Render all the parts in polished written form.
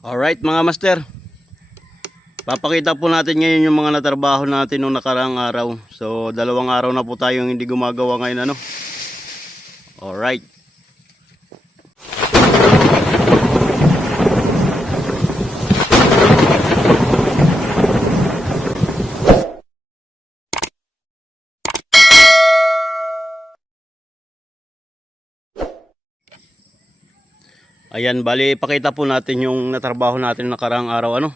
Alright mga master, papakita po natin ngayon yung mga natrabaho natin nung nakaraang araw. So dalawang araw na po tayong hindi gumagawa ngayon ano. Alright. Ayan, bali ipakita po natin yung natrabaho natin nung nakaraang araw ano.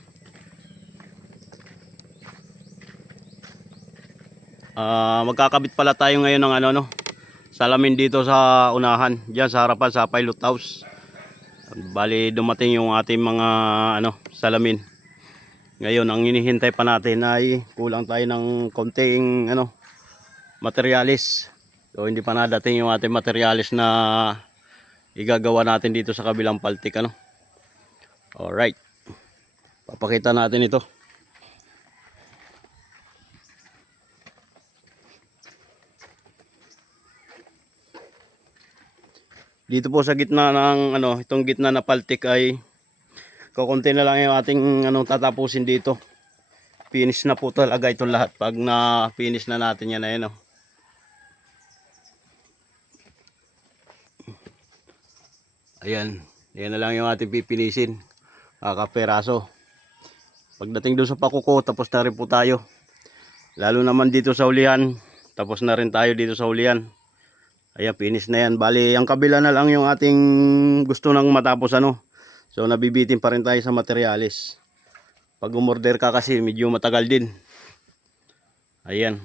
Magkakabit pala tayo ngayon ng ano no, salamin dito sa unahan, diyan sa harapan sa pilot house. Bali dumating yung ating mga ano, salamin. Ngayon ang hinihintay pa natin ay kulang tayo ng konting ano, materialis. So hindi pa nadating yung ating materialis na igagawa natin dito sa kabilang paltik ano. Alright, papakita natin ito. Dito po sa gitna ng ano, itong gitna na paltik ay kukunti na lang yung ating ano, tatapusin dito. Finish na po talaga itong lahat pag na finish na natin yan ayun oh. Ayan, yan na lang yung ating pipinisin. Kakaperaso. Pagdating doon sa pakuko, tapos na rin po tayo. Lalo naman dito sa ulihan, tapos na rin tayo dito sa ulihan. Ayan, finish na yan. Bali, ang kabila na lang yung ating gusto nang matapos ano. So, nabibitin pa rin tayo sa materialis. Pag umorder ka kasi, medyo matagal din. Ayan.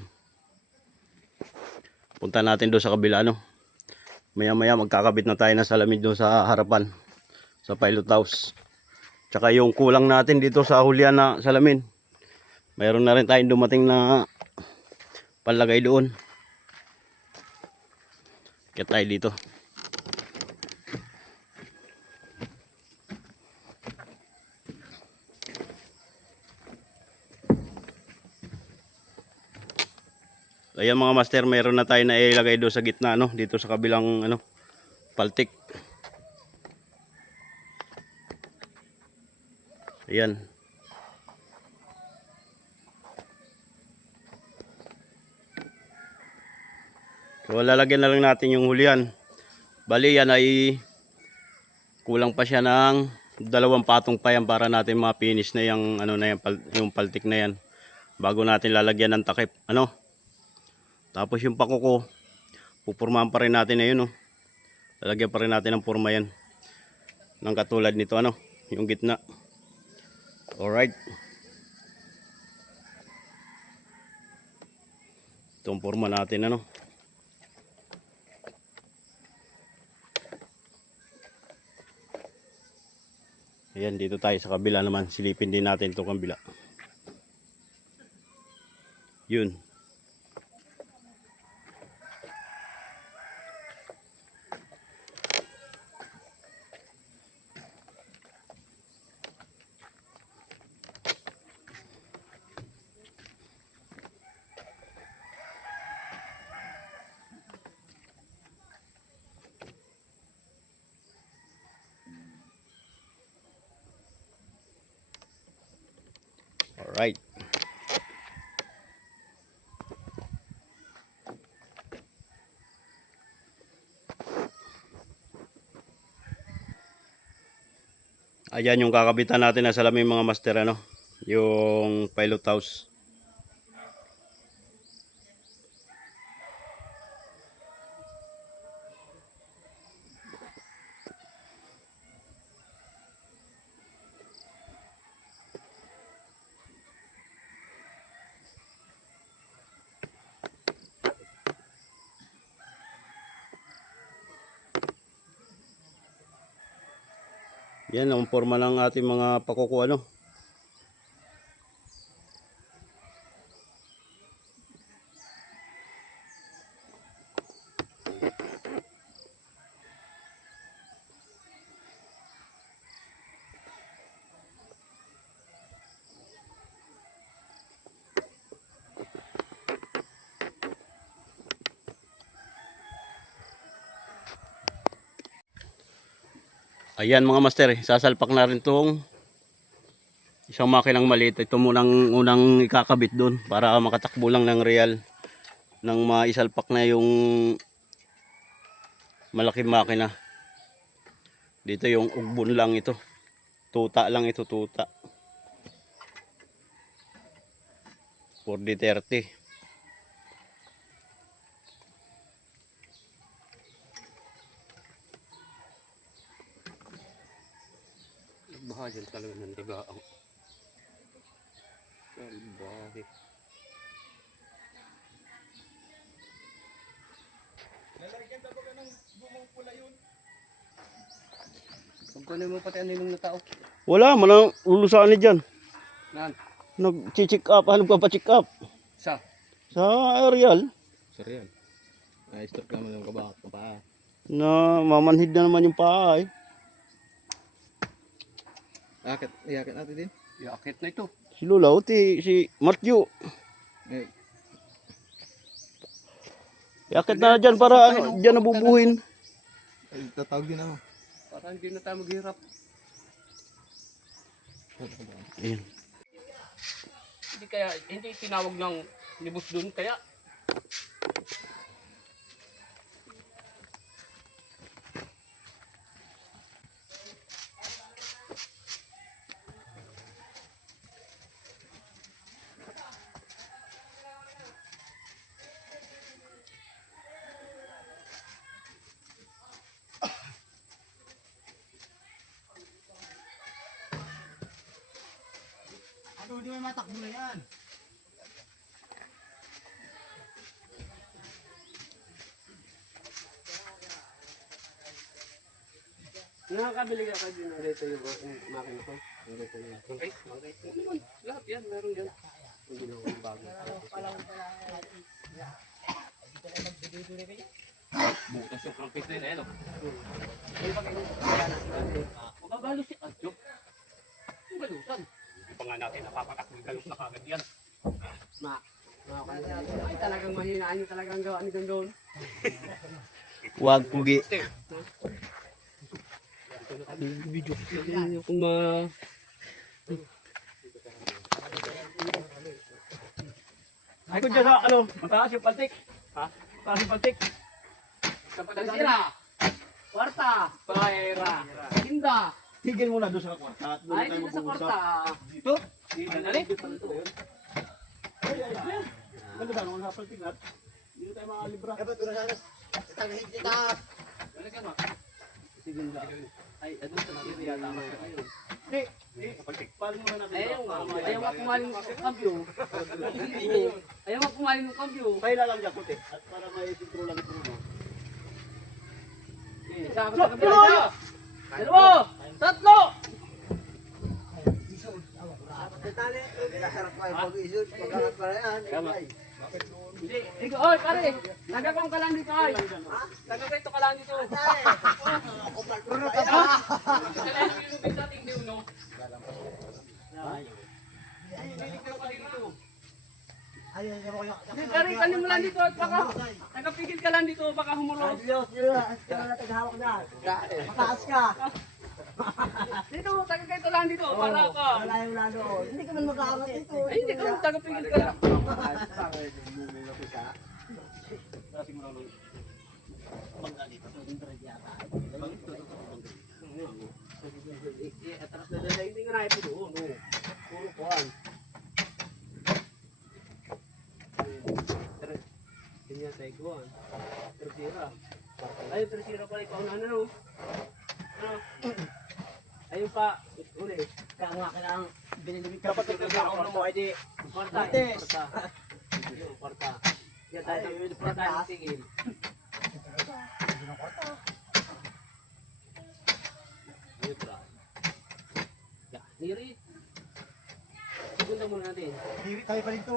Punta natin doon sa kabila ano. Maya maya magkakabit na tayo ng salamin doon sa harapan. Sa pilot house. Tsaka yung kulang natin dito sa hulihan na salamin. Mayroon na rin tayong dumating na palagay doon. Kaya tayo dito. Ayan mga master, mayroon na tayo na ilagay doon sa gitna no, dito sa kabilang ano, paltik. Ayan. So lalagyan na lang natin yung hulihan. Bali yan ay kulang pa siya ng dalawang patong pa yan para natin ma-finish na yung ano na yan, yung paltik na yan. Bago natin lalagyan ng takip, ano? Tapos yung pakuko, pupurmahan pa rin natin na yun, oh. Lalagyan pa rin natin ng purma yan. Nang katulad nito, ano? Yung gitna. Alright. Itong purma natin, ano? Ayan, dito tayo sa kabila naman. Silipin din natin itong kabila. Yun. Alright. Ayan yung kakabitan natin na salamin mga master ano. Yung pilot house. Yan ang forma ng ating mga pakuko ano. Ayan mga master, sasalpak na rin tong Isang makinang maliit. Ito munang unang ikakabit doon para makatakbo lang ng real. Nang maisalpak na yung malaking makina. Dito yung ugbon lang ito. Tuta lang ito, tuta. 4D30. Bahayan talaga ng digaang. Salbahe. Lalagyan ka ba ng gumong pula yun? Pagkunin mo pati ano yung tao. Wala, manang lulusaan ni dyan. Nan? Nag-check up, hanap ka pa check up. Sa? Sa aerial, Sorry yan. Na-stop naman yung kabakot ng paa. na mamanhid na naman yung paa eh. Iakit natin din. Iakit na ito. Si Lola, si Matthew. Eh, Yakit na dyan para ano, dyan nabubuhin. tatawag din ako. Para hindi na tayo maghirap. Ayan. Hindi tinawag ng nibus doon kaya. Ano, hindi may matakbo na yan. Nakakabili ka kayo ng dito yung makina ko. Okay, okay. Lahat yan, meron yan. Hindi na akong bago. Bukas yung trumpet na yun, eh, no? Magagalos si Adjo. Ang galusan. Hindi pa nga natin napapatak ng galos na kagad yan. Ay, talagang mahinaan yung talagang gawa ni Gandon. Wag pugi. Video. Kung ma... Ay ko dyan sa ano, mataas yung pantik. Ha? Mataas yung pantik. Sira. Kwarta. Paera. Hinda. Tigil muna doon sa kwarta. at doon Ay, tayo dito sa mag-uusap. kwarta. Dito? Dali. Ganda ba nung sa pantik nat? Dito tayo makalibra. Lalagyan mo. Sige na. Ay, ano sa mga yata mas kayo. Paano muna natin? Ayaw nga pumaling ng kambyo. Ayaw nga pumaling ng kambyo. Kaya lang dyan, puti. At para may sintro lang ito. Isa ako sa kabila. Isa. Dalawa. Tatlo. Hindi. Ikaw, oy, pare. Nagakong ka lang dito, ay. Nagakito ka lang dito. Pero ikanin mo lang dito at baka nagapigil ka lang dito baka humulos. Mataas ka. Dito, taga-kito lang dito para ka. Malayo na doon. Hindi ka man makaangat ito. Ay, hindi ka taga-pigil ka lang. Atras na dala, hindi nga na ito doon. Puro kuhan. Ganyan sa iguan. Tersira. Ay, tersira pala ikaw na ano. Ano? Ayun pa. Uli. Kaya nga kailangan binilibig ka. Dapat nagkakaroon mo ay di. Kwarta. Martes. Kwarta. Ayun, kwarta. Yan tayo tigil. Ayun pa. Ya, niri. Segunda muna natin. Diri tayo pa dito.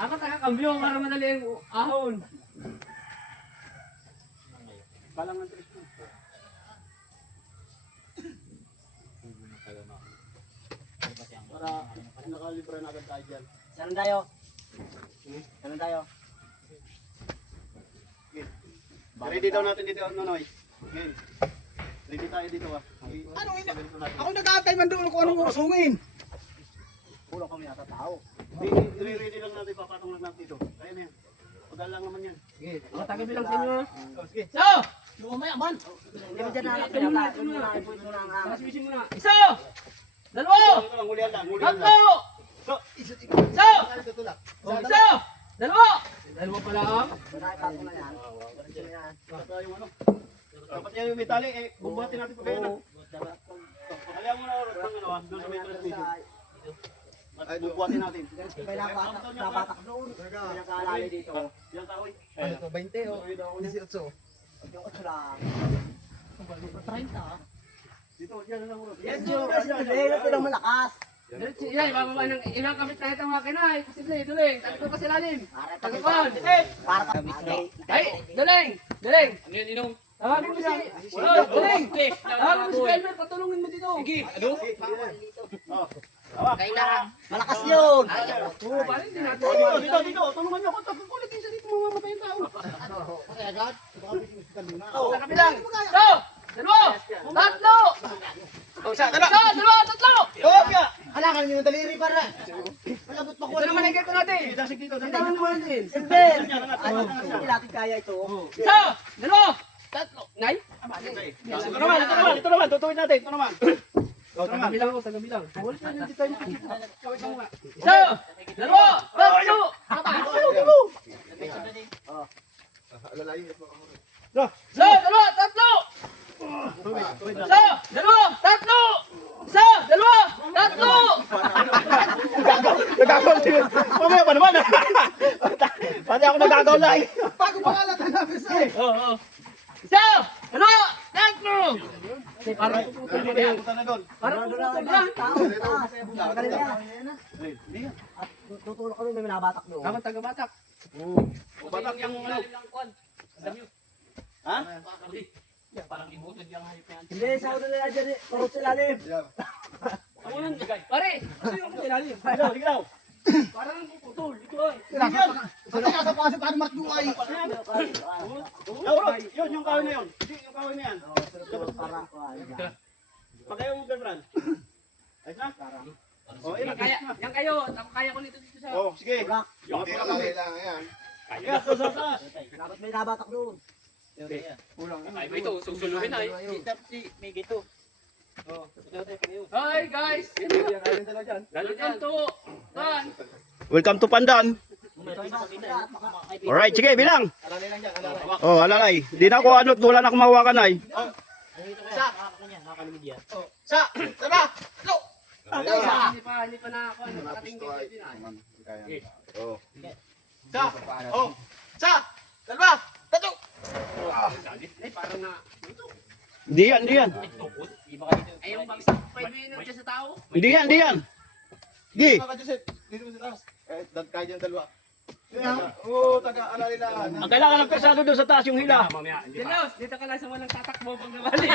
Ako taga-kambyo para madali ang ahon. Palang ng 3 punto. Para nakalibra na agad tayo dyan. Saan tayo? Saan tayo? Ready daw natin dito, Nonoy. Okay. Ready tayo dito ah. Ano ina? Ako nag-aantay man doon kung anong usungin. Kulang kami nasa tao. Ready lang natin, papatong lang natin dito. Kaya na yan. Pagal lang naman yan. Sige, tagal bilang sa inyo. Sige. So! Lumaya man. Hindi mo dyan na Ito muna, ito muna. ipon mo na ang Transmission muna. Isa! Dalawa! Ito lang, hulihan lang. Hulihan lang. Tatlo! So, Isa! Isa! Dalawa! Dalawa pa lang. Ipatong na yan. Ito yung ano. Dapat yan yung metali, eh, bubuhatin natin pa kaya na. Kaya mo na oras ng ano ah, doon sa may transmission. At bubuhatin natin. May nabatak doon. May nakaalala dito. Yan kahoy. Ano to, 20 o 18? Yung otso lang. 30 ah. Dito, yan lang oras. Yes, ito lang malakas. Diretso, yan, bababa ng ilang kamit na itong makina. Posible, duling. Tabi ko pa si lalim. Para Tagapan. Para ka Ay, duling! Duling! Ano yun, inong? Tawagin mo si... Oh, duling! Tawagin mo si Kelmer, patulungin mo dito. Sige, ano? Kailangan. Malakas yun. Oo, paano hindi natin? Dito, tulungan niyo ako. Kulit isa dito, mamamatay yung tao. Sa kabilang. So, dalawa, tatlo. Dalawa, tatlo. Kailangan nyo yung daliri para. Malabot pa ko. Ito naman ang gagawin natin. Dasig dito, Ito naman naman din. Silver. Ano? Hindi natin kaya ito. Isa, dalawa, tatlo. Nay? Ito naman, tutuwid natin, ito naman. Sa kabilang ko, sa kabilang. Ulit na dito tayo. Kawit mo nga. Isa, dalawa, tatlo. Isa, dalawa, tatlo. Isa, dalawa, tatlo. Isa, dalawa, tatlo. Nagagaw din. Mamaya pa naman. Pati ako nagagaw lang. Bago pangalatan namin sa Oo. Isa, dalawa, tatlo. Parang puputol mo na yan. Punta na doon. Parang puputol mo na. Magaling yan. At tutulog kami may nabatak doon. Dapat taga-batak. Batak yung ano. Ha? Parang ibutod yung hayop na yan. Hindi, sa ulo na yan dyan. Turot sa lalim. Pare, kasi yung kailalim. Sige daw. Parang puputol. Ito ay. Sa pasok paano matluay. Yun, yung kahoy na yun. Yung kahoy na yan. Para. Pagkayo mo, girlfriend. Ayos na? Oh, ilan? Yan kayo. Kaya ko nito dito sa... Oh, sige. Wala. Yung pula kami. Kaya, to sa taas. Dapat may nabatak doon. Ay, ito. Susuluhin ay. May gito. Hi guys! Welcome to Tan! Welcome to Pandan. Alright, sige, bilang. Oh, alalay. Di na ako ano, wala na akong mahawakan ay. Hindi pa na ako. Nakating dito din ay. Ay, parang na... Hindi yan, hindi yan. Ay, yung bagsak. Pwede yun dyan sa tao? Hindi yan, hindi yan. Di. Ang kailangan ng pesado doon sa taas yung hila. Dilos, dito ka lang sa walang tatakbo pag nabali.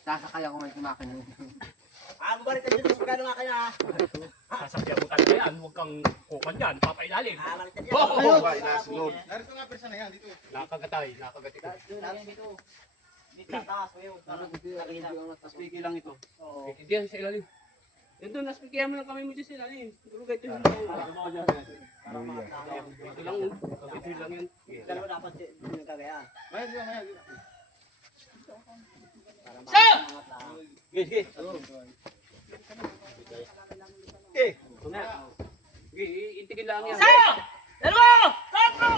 Sasakay ako ngayon kumakin. Balik ka dito sa pagkano nga kaya. Sasakyan mo talaga yan. Huwag kang kukan dyan. Papailalim. Balik ka dito. Narito nga pesa na yan, dito. Nakagatay. Nakagatay. Dito sa taas mo yun. Speaking lang ito. Hindi yan sa ilalim. Yun doon, naspikyan mo lang kami mo dyan sa ilalim. Siguro kahit yun. Ito lang. Ito lang yun. Dalawa dapat yung kagaya. Sa! Sige, sige. Eh, Intigin lang yan. Sa! Dalawa! Tatlo!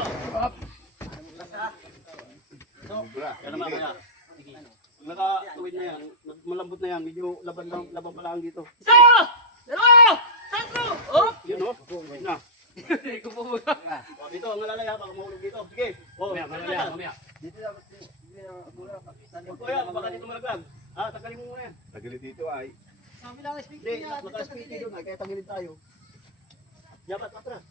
yan naman kaya. Nakatuwid na yan. Malambot na yan. Medyo laban pa lang dito. Sa! Dalawa! Tatlo! Oh! Yun o. Yun na. Hindi ko po muna. Dito, ang alalaya. Baka mahulog dito. Sige. Mamaya. Kuya, baka dito malaglag. Tagalin mo muna yan. Tagilid dito ay. Sabi lang speaking Hindi, niya. naka-speaking doon. Kaya tagilid tayo. Yabat, atras.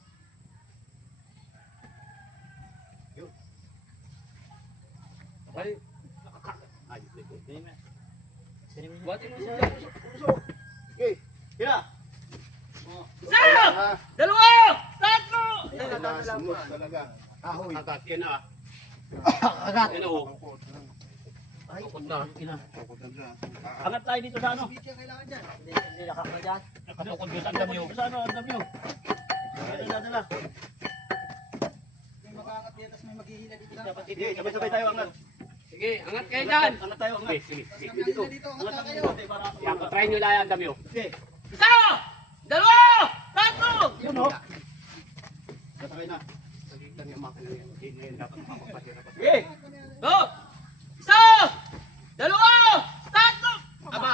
Ay, buhatin mo siya. Okay. Kira. Isa! Dalawa! Tatlo! Smooth talaga. Agat. Yan na. Agat. Yan o. Tukod na. Angat tayo dito sa ano? Kailangan dyan. Hindi nakaka dyan. Nakatukod doon sa andam nyo. Sa ano, andam nyo. Dala. May makaangat dyan, tapos may maghihila dito. Sige, sabay-sabay tayo angat. Sige, angat kayo dyan. Angat tayo, angat. Sige. Dito, angat na kayo. Yan, try nyo lang ang dami. Sige. Isa! Dalawa! Tatlo! Yun o. Sabay na. Sige. Go! Isa! Dalawa! Tatlo! Aba!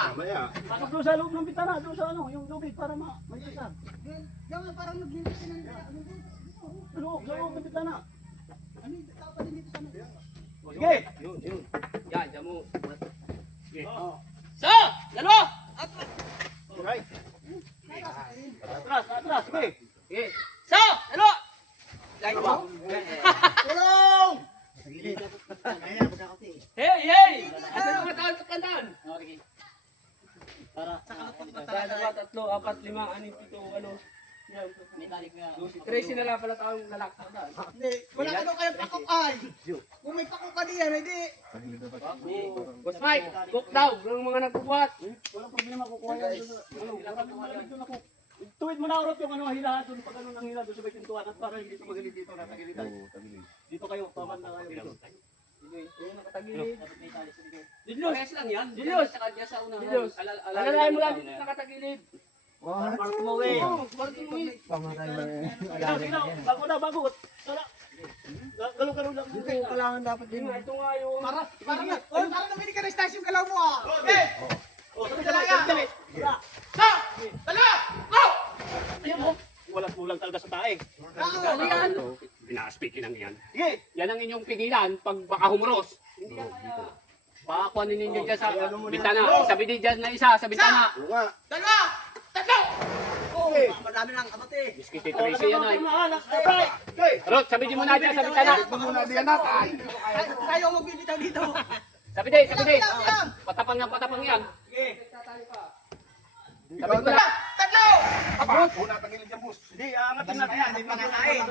Pasok doon sa loob ng bitana. Doon sa ano, yung lubig para ma-isa. Yan, parang naglinis na ng Sa loob ng bitana. ano yung tao pa din dito sa mga. Sige. Yun. Yan, dyan mo. Oo. Isa! Dalawa! Okay. Atras. Sige. Sige. Isa! Dalawa! Like mo? Tulong! Hey! Asa yung mga tao sa kandan? Dalawa, tatlo, apat, lima, anim, pito, ano. Yan. 13 na lang pala taong lalaksak na. Hindi, wala ka daw kayong pakok ay. Kung may pakok ka diyan, hindi. Boss Mike, cook daw ng mga nagbubuhat. Walang problema, kukuha yan. Tuwid mo na urot yung ano, hilahan doon. Pag ano nang hila doon sa may pintuan at para hindi ito magalit dito. Nakagilitan. Dito kayo, paman na kayo dito. Nakatagilid. Dilios! Parehas lang yan. Dilios! Sa kanya sa unahan. Dilios! Alalayan mo lang dito nakatagilid. Parang tumuwi. Sino? Bago. Tara. Galo lang. Kailangan dapat din. Ito nga yung... Parang nabili ka na stasyon kalaw mo ah. Oh, dali. Sa! Dala! Go! Ayan mo. Walang kulang talaga sa tae. Ano yan? Pinaspikin lang yan. Sige. Yan ang inyong pigilan pag baka humuros. Hindi yan kaya. Pakakuhanin ninyo dyan sa bintana. Sabi din dyan na isa sa bintana. Dalawa! Tatlo! Okay. Madami lang kabate. Biskit Tracy yan ay. Okay. Rod, sabi din mo na dyan sa bintana. Tayo ang magbibitaw dito. Sabi din. Patapang yan. Sige. Sabi mo na. Tatlo! Hindi, aangatin natin yan. Hindi makakain.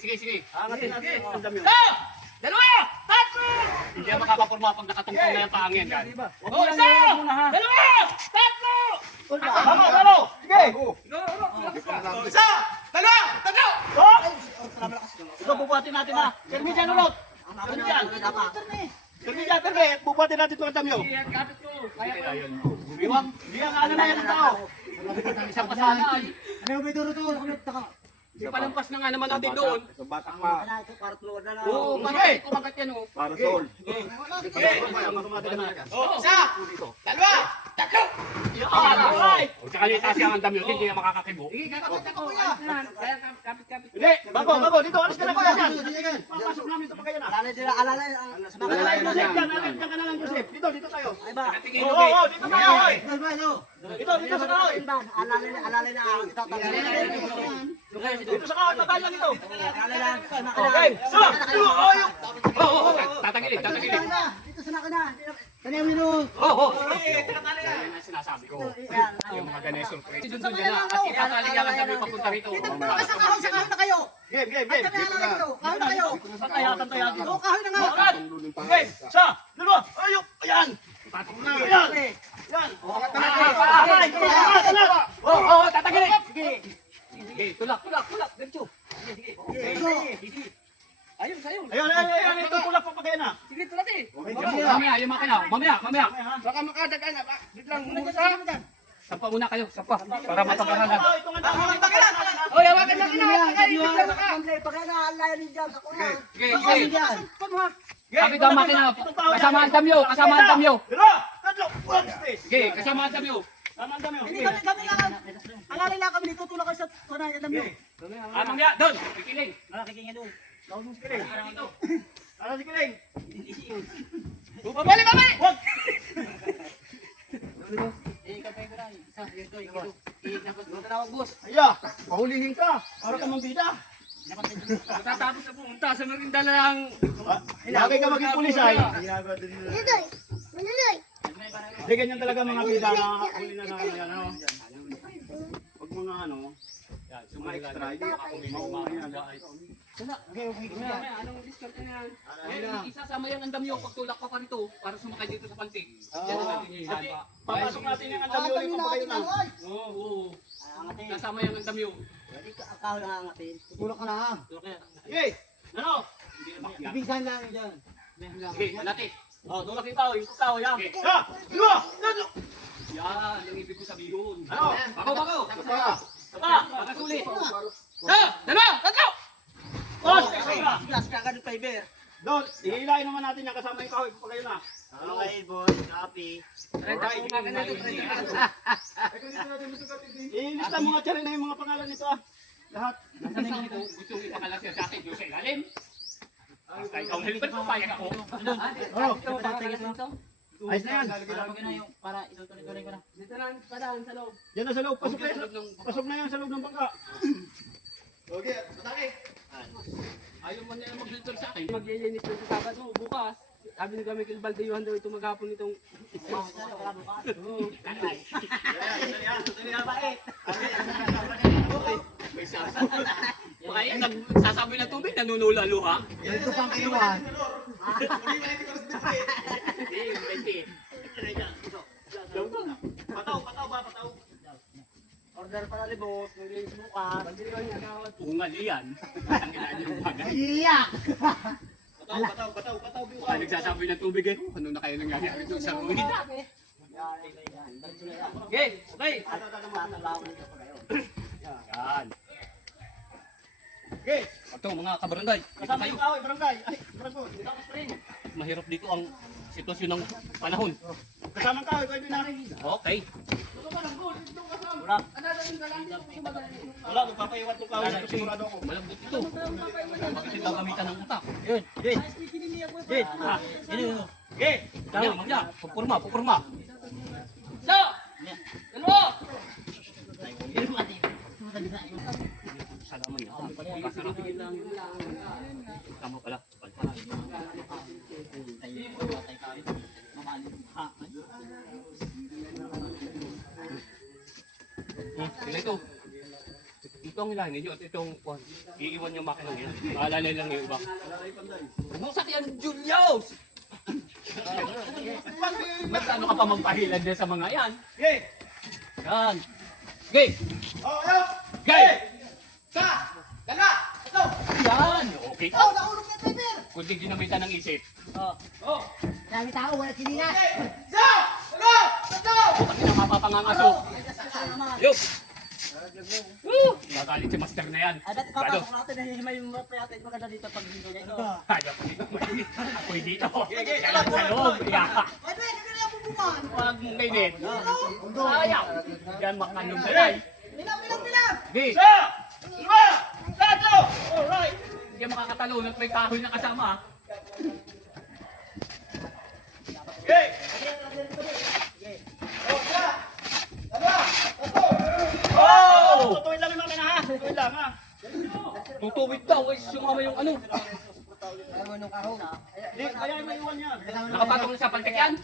Sige. Aangatin natin. Ang dami yun. Isa! Dalawa! Tatlo! Hindi yan makakapurma pag nakatungtong na yung paangin. Oh, isa! Dalawa! Tatlo! Tama. Sige. Isa! Dalawa! Tatlo! Oh! Ito, bubuhatin natin ha. Termi dyan ulot. Termi dyan. Bubuhatin natin itong dami yun. Kapit ko. Kaya ko yun. Biwag. Hindi ang ano na yan ang tao. Isang pasahan. Ano may duro to? Di palampas na nga naman natin doon. Oo, Sige. parang kumagat yan oh. Isa! Dalawa! Tatlo! Alright. O tsaka yung itaas yung dami yun, hindi na makakakibo. Hindi, bago. Dito, alis ka na kuya dyan. Papasok namin ito pa kayo na. Alalay. Alalay, Joseph, dyan ka na lang, Joseph. Dito tayo. Tingin Oo, mo, dito tayo. Hoy. Dito sa kahoy. Alalay na ako. Dito sa kahoy, tatay lang ito. Okay. tatagilid. Dito sa nakana. Kanina minut. Yan ang sinasabi ko. Yung mga ganyan surprise. Doon na. At itataligan lang kami papunta rito. Sa kahoy na kayo. Game. Kahoy na kayo. Tantaya. Oo, kahoy na nga. Agad. Game. Sa, dalawa. Ayok. Ayan. Ayan. Yan. Oo, tatagilid. Sige, tulak. Diretso. Ayun. Ayun. Ito tulak pa kayo na. Sige, tulak eh. Mamaya, yung makina. Mamaya. Baka makadagan. Biglang umusa. Sampa muna kayo. Sampa. Para mataparalan. Ito nga dami. O, yawakan na kina. Sige. Kapit ang makina. Kasama ang damyo. Dalawa. Tatlo. One space. Sige, kasama ang damyo. Tama ang dami. Hindi kami lang. Alalay lang kami dito. Tulak kayo sa kanay. Alam nyo. Mamaya, doon. Kikiling. Nakakingin doon. Si Kiling. Ano si Kiling? Babali! Wag. Aya, pahulihin ka. Para ka mambida. Matatapos na pumunta sa merinda lang. Lagi ka maging pulis ay. Hindi ganyan talaga mga bida na huli na yan. Ano? Pag mga ano, mga extra, hindi ako may maumahin. Okay, okay. Mamaya, anong discount na yan? Isasama yan ang damyo pag tulak pa rito para sumakay dito sa pantik. Yan ang natin yung ilan pa. Papasok natin yung Ang dami natin ano ay. Oo. Kasama yan ang damyo. Tulak ka na. Okay. Ano? Hindi na makiyak. Ibisan lang dyan. Okay, malati. Oh, tulak yung tao, yan. Okay. Ha! Dua! Tatlo! Yan, ang ibig ko sabihin. Ano? Bako! Baka. Tapa! Makasulit! Sa! Dalawa! Tatlo! Boss! Kaya! Gas ka ka fiber. Doon, ihilahin naman natin yan kasama yung kahoy pa kayo na. Okay, boss. Copy. Alright. Ilista mo nga tiyan na yung mga pangalan nito ah. Lahat. Nasaan ito? Gusto mo ipakalasya sa akin doon sa ilalim? Basta ikaw na lipat, papayag ako. Oh, ayos na yan. Dito lang, padaan sa loob. Yan na sa loob. Pasok na yan. Pasok na yan sa loob ng bangka. Okay, patake. Ayaw man nila mag-filter sa akin. Maglilinis na sa Sabado, bukas. Sabi ni kami kay Baldeyuhan daw ito maghapon itong... Oo. May sasabi. Baka yan, nagsasabi ng tubig, nanunula luha. Ito pang kinuhan. Hindi, yung 20. Pataw, pataw ba? Pataw. Order para ni boss. Maglilinis bukas. Baldeyuhan niya gawat. Tungal yan. Ang ilan yung bagay. Iyak! Pataw. Baka nagsasabi ng tubig eh. Ano na kayo nangyayari doon sa ruhid? Okay, okay. Yan. Okay. Ito mga kabarangay. Kasama yung kahoy, barangay. Ay, barangay. Mahirap dito ang sitwasyon ng panahon. Kasama ang kahoy, pwede na rin. Okay. Wala, magpapaiwan itong kahoy. Ito sigurado ako. Malambot ito. Bakit gagamitan ng utak? Okay. Magya. Pupurma. So! Dalawa! Salamat niya. Kasarap. Tama pala. Sila ito. Ito ang ilahin ninyo at itong iiwan yung makinang yan. Maalala lang yung iba. Musak yan, Julius! Ba't ano ka pa magpahilan din sa mga yan? Okay. Yan. Okay! Oh, ayo. Okay! Sa! Dala! Ito! Yan! Okay. Oh, naulog na paper! Kunting ginamitan ng isip. Oh. Dami tao, wala sinilas. Sa! Dalawa! Tatlo! Pati na mapapangangaso. Yup! Woo! Nagalit si Master na yan. Dati papasok natin, nahihimay yung mga natin maganda dito pag dito niya ito. Ayaw ko dito. Ako'y dito. Kaya lang sa loob. Yeah. Pwede, hindi na pupuman. Huwag mong kainin. Ayaw. Yan makanong balay. Bilang! Di. Sa! Dalawa! Tatlo! Alright. Hindi makakatalon at may kahoy na kasama. Okay. Oh, sa! Dalawa! Tatlo! Oh! Tutuin lang yung makina ha. Tutuin lang ha. Tutuwid daw. Ay, sumama yung ano. Di, kaya may iwan yan. Nakapatong na sa pantik yan.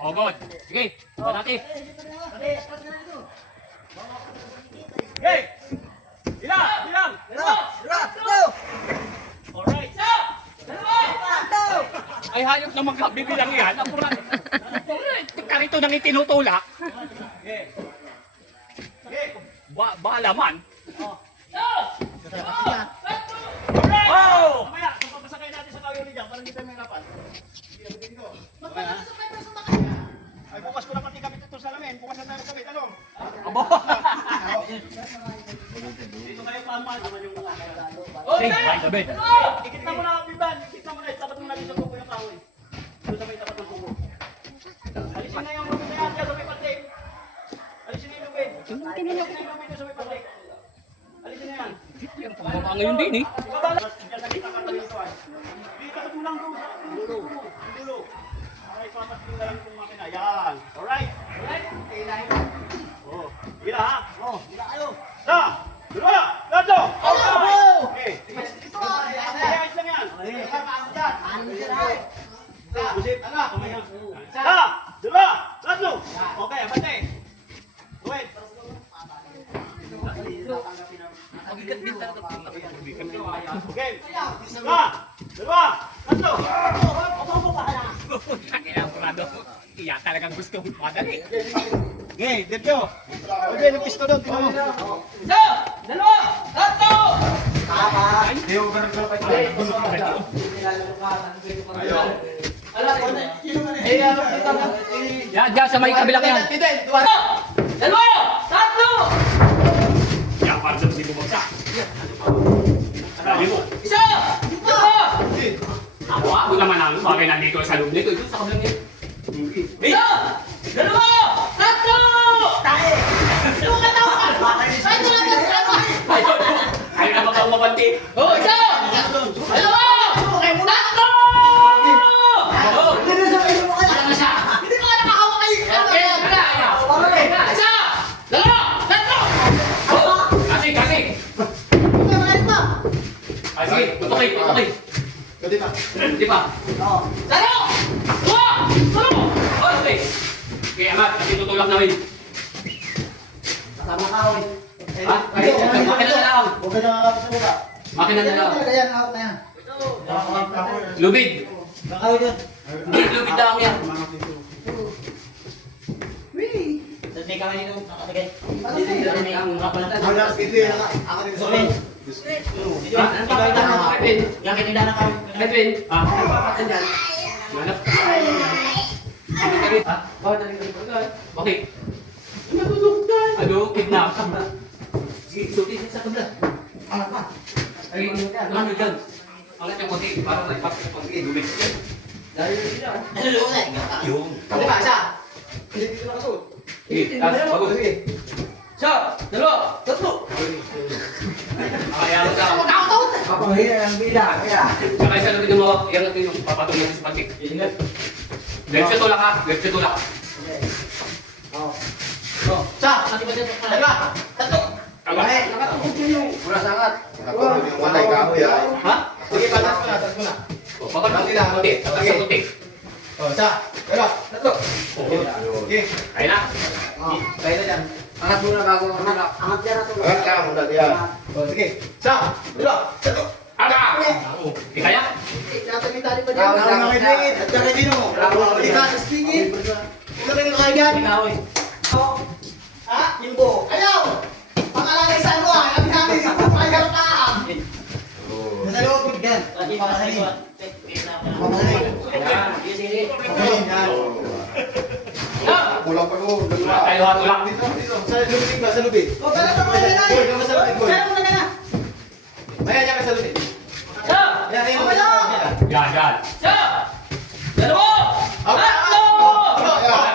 Oh, good. Sige. Panati. Okay. Bilang! Alright. Ay, hayop na magkabibilang yan. Apurat. Karito nang itinutulak. Okay. Okay. Balaman. Alright! Oh! Mamaya, kung papasakay natin sa kayo ni Jack, parang hindi tayo mahirapan. Ay, bukas ko na pati kapit ito sa lamin. Bukas na tayo kapit. Ano? Abo. Dito kayo pamal naman yung mga. Hey, by the bed. Ikit na mo na, Biban. Ikit na mo na. Tapat mo na dito tubo yung kahoy. Doon sa may tapat ng tubo. Alisin na yung lubid na yan dyan sa may patik. Alisin na yung lubid. Alisin na yung lubid dyan sa may patik. Alisin na yan. Yan, pambaba ngayon din eh. Ibaba lang. Diyan nakita ka pa dito ay. Dito ka tulang doon sa dulo. Ang dulo. Okay, papasin na lang itong makina. Yan. Alright. Alright. Oh. Bila ha? Oh. Bila kayo. Sa! Dalawa! Tatlo! Okay. Ayos lang yan. Busip. Sa! Dalawa! Tatlo! Okay, abante. Wait. Okay. Isa, dalawa, tatlo. Kailangan iya talagang gusto mo madali. Okay, dito. Okay, napisto doon. Tingnan mo. Isa, dalawa, tatlo! Yan, sa may kabilang yan. Dalawa, tatlo! Yan, para sa hindi bumagsak. Isa, dalawa! Ako naman ang bagay nandito sa loob nito. Ito sa kabilang yan. Isa, dalawa, tatlo! Tayo! Ayaw na baka umabanti. Oh, isa! Dalawa! Tatlo! Oh! Ano na siya? Okay, wala. Isa! Dalawa! Tatlo! Oh! Kasig, kasig! Kasig, tutukay, tutukay. Di ba? Dalawa! Dalawa! Dalawa! Oh, okay. Okay, amat, kasi tutulak namin. Kasama ka, oy. Ha? Makina na lang. Huwag ka nakakapit sa mukha. Makina na lang. Yan, out na yan. Lubid. Nakawin doon. Hindi, lubid lang yan. Hindi kami dito. Nakatagay. Ang kapalatan. Ako din sa ulit. Ha? Ano pa kita mo, Edwin? Yan, kitinda na kami. Edwin? Ah, andyan. Manap. Ha? Bakit? Ano? Kidnap. Sige, suti sa kabila. Ay, ano dyan? Angat yung konti, para nagpapit yung konti. Lubid. Dahil yun sila. Yung. Hindi ba, isa? Hindi dito nakasuot. Sige, bago. Isa, dalawa, tatlo. Kaya mo sa... Papahiya ang bida. Saka isa natin yung mawak, yan natin yung papatulong sa pantik. Left sa tulak ha, left sa tulak. Sa, nanti ba dito? Dalawa, tatlo. Tama? Nakatukot yun yung. Mura sangat. Ha? Sige, patas mo na, patas mo na. O, papatulong sa konti, tatas sa konti. Sa, dalawa, tatlo. Okay. Kaya na. Kaya na dyan. Angat muna bago angat. Angat dyan na to. Sige. Sa, dalawa, tatlo. Aga! Di kaya? Tali pa dyan. Kawin na kayo dingit. At kaya dino. Balik ka sa stingit. Ito rin kayo dyan. Ha? Imbo. Ayaw! Pakalalay sa ano ah. Kami pakagarap ka. Nasa loob ko dyan. Pakasalin. Pakasalin. Kulang pa ko. Tayo hatulak. Dito. Sa lubig ba? Sa lubig. Huwag ka na sa lubig. Boy, ka sa lubig. Boy. Maya dyan ka sa lubig. Isa! Yan, yan. Yan, yan. Isa! Dalawa! Tatlo!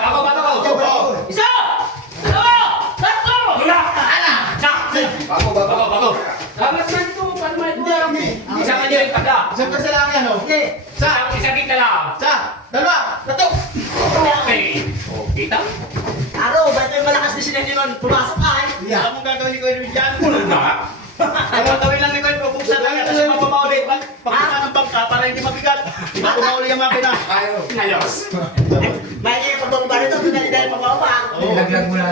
Ako, bato ko. Isa! Dalawa! Tatlo! Dula! Isa! Bago. Dapat man ito, paano man ito? Isa ka niyo yung kada. Isang ka sa lang yan, oh. Okay. Isa kita lang. Sa, dalawa, tatlo. Okay. O, kita? Aro, ba't yung malakas na sila nun? Pumasok ka eh. Alam mo gagawin ni Kuya Luis dyan? Na? Ang gagawin lang ni Kuya, bubuksan lang yan kasi mapamaulit. Pagpunta ng bangka para hindi mabigat. Hindi pumauli ang makina. Ayos. May yung pagbababa nito, pinali dahil pagbababa. Ilaglag mo na.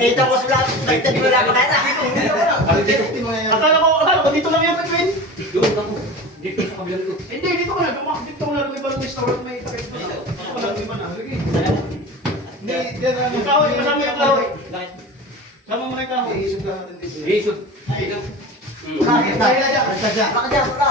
Eh, tapos wala, nagtad mo lang kaya na. Akala ko dito lang yan, Edwin. Doon ako. Dito sa kabilang ito. Hindi, dito ko na. Dito ko na lang iba ng restaurant may takay dito. Dito ko lang iba na. Sige. Hindi, dyan na. Yung kahoy, kasama yung kahoy. Sama mo na yung kahoy. Iisip lang natin dito. Jesus. Dito. Bakit tayo na dyan? Basta dyan. Baka dyan, wala.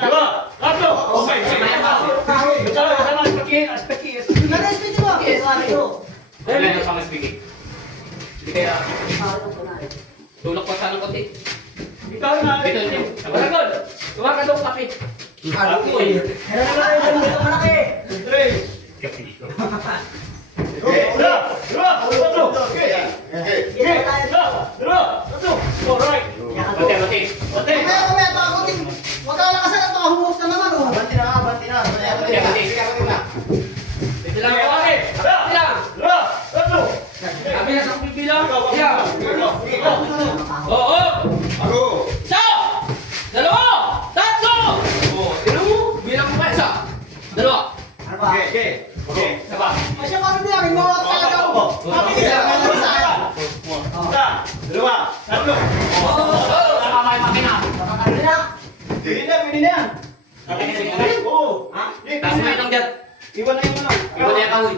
Dalawa! Tatlo! Okay, sige na. Kahoy. Kasama ang pagkihas. Nag-respect mo. Yes, mami ko. Wala na sa speaking. Hindi kaya. Tulak pa sana ng konti. Ikaw na. Dito, dito. Baragol! Tuwa ka daw kape. Ako eh. Meron na lang yung dito malaki. Three. Kape dito. Dalawa, tatlo. Okay. Isa na tayo. Dalawa, tatlo. Alright. Bate, bate. Bate. Mamaya, baka kunting. Huwag ka lang kasi baka humuhos na naman oh. Banti na. Bate, bate. Dito lang ako ate. Dito lang. Dalawa, tatlo. Kami na sa kumibilang. Ikaw, Yeah. ikaw. Oo. Ako. Isa! Dalawa! Tatlo! Oo. Tino mo? Bilang mo pa isa. Dalawa. Ano ba? Okay. Isa ba? Ay, siya paano bilangin mo? Talaga ako. Mabilis lang. Mabilis lang. Isa, dalawa, tatlo. Tama yung makina. Pwede na yan. Oo. Tapos may lang dyan. Iwan na yung ano. Iwan na yung kahoy.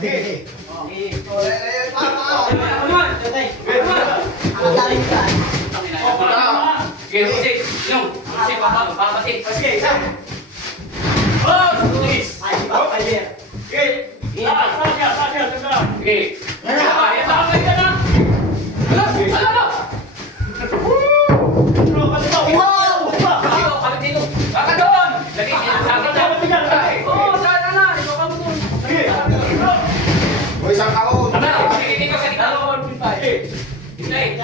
Sige. Sige, musik. Yung. Musik, papapati. Sige, isa. Oh, tulis. Sige. Sasya. Sige. Ito ang kanya na. Ano? Dito, kapit dito. Baka doon. Lagi, sakit na. Oo, sana na. Ikaw ka mo doon. Ano? Sige, dito sa kita. Hinay.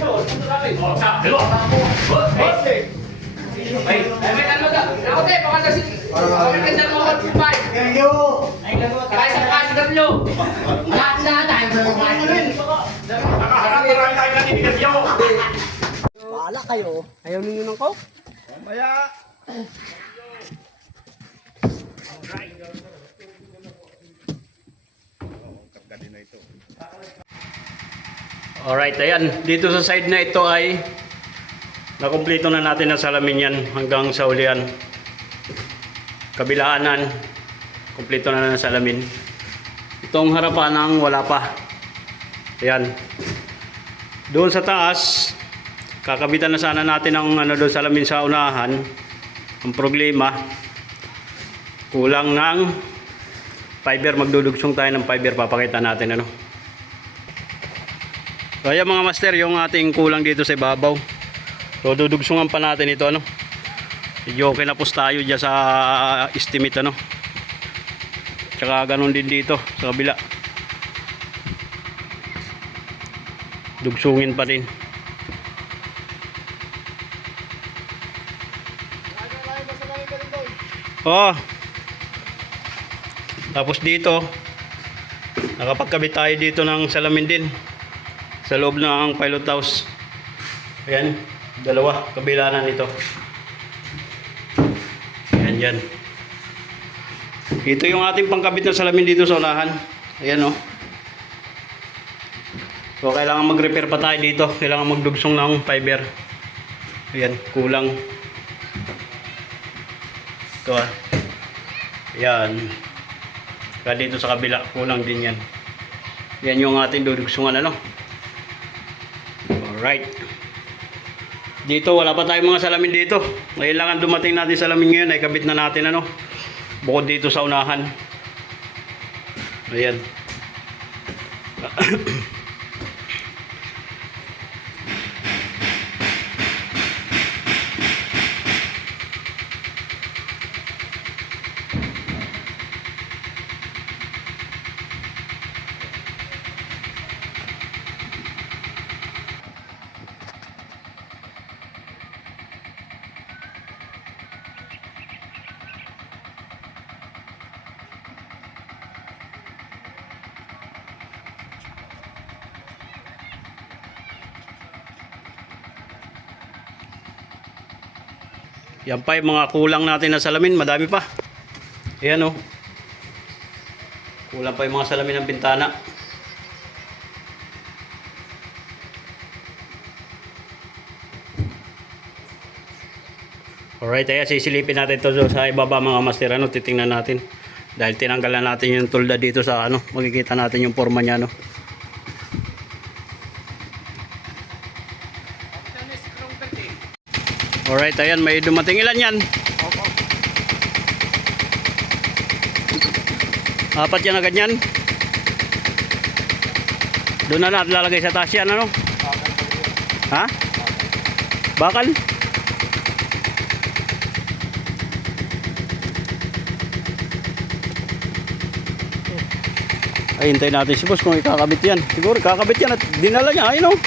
Oh, sa. Dalo. Ay, may ano ka? Ako tayo, baka kasi. Baka kasi mo ako pipay. Kaya sa kasi nyo. Lahat na tayo. Bahala kayo. Ayaw ninyo ng coke? Alright, ayan. Dito sa side na ito ay nakumpleto na natin ang salamin yan hanggang sa ulian. Kabilaanan, kumpleto na ng salamin. Itong harapan ang wala pa. Ayan. Doon sa taas, kakabitan na sana natin ang doon salamin sa unahan. Ang problema, kulang ng fiber. Magdudugsong tayo ng fiber. Papakita natin ano. So ayan mga master, yung ating kulang dito sa ibabaw. So dudugsungan pa natin ito ano. Medyo kinapos tayo dyan sa estimate ano. Tsaka ganun din dito sa kabila. Dugsungin pa din. Oh. Tapos dito nakapagkabit tayo dito ng salamin din sa loob ng pilot house. Ayan, dalawa kabilanan nito. Ayan yan. Ito yung ating pangkabit na salamin dito sa unahan. Ayan oh. So kailangan mag-repair pa tayo dito. Kailangan magdugsong ng fiber. Ayan, kulang. Ito ah. Ayan. Kaya dito sa kabila, kulang din yan. Yan yung ating dudugsungan ano. Alright. Dito wala pa tayong mga salamin dito. Ngayon lang ang dumating natin salamin ngayon ay kabit na natin ano. Bukod dito sa unahan. Ayan. Yan pa yung mga kulang natin na salamin. Madami pa. Ayan o. Kulang pa yung mga salamin ng bintana. Alright, kaya sisilipin natin ito sa ibaba mga master. Ano, titingnan natin. Dahil tinanggal na natin yung tulda dito sa ano. Makikita natin yung forma niya. No? Alright, ayan, may dumating. Ilan yan? Apat yan na ganyan. Doon na natin lalagay sa taas yan, ano? Ha? Bakal? Ay, hintayin natin si boss kung ikakabit yan. Siguro kakabit yan at dinala niya, ayun o.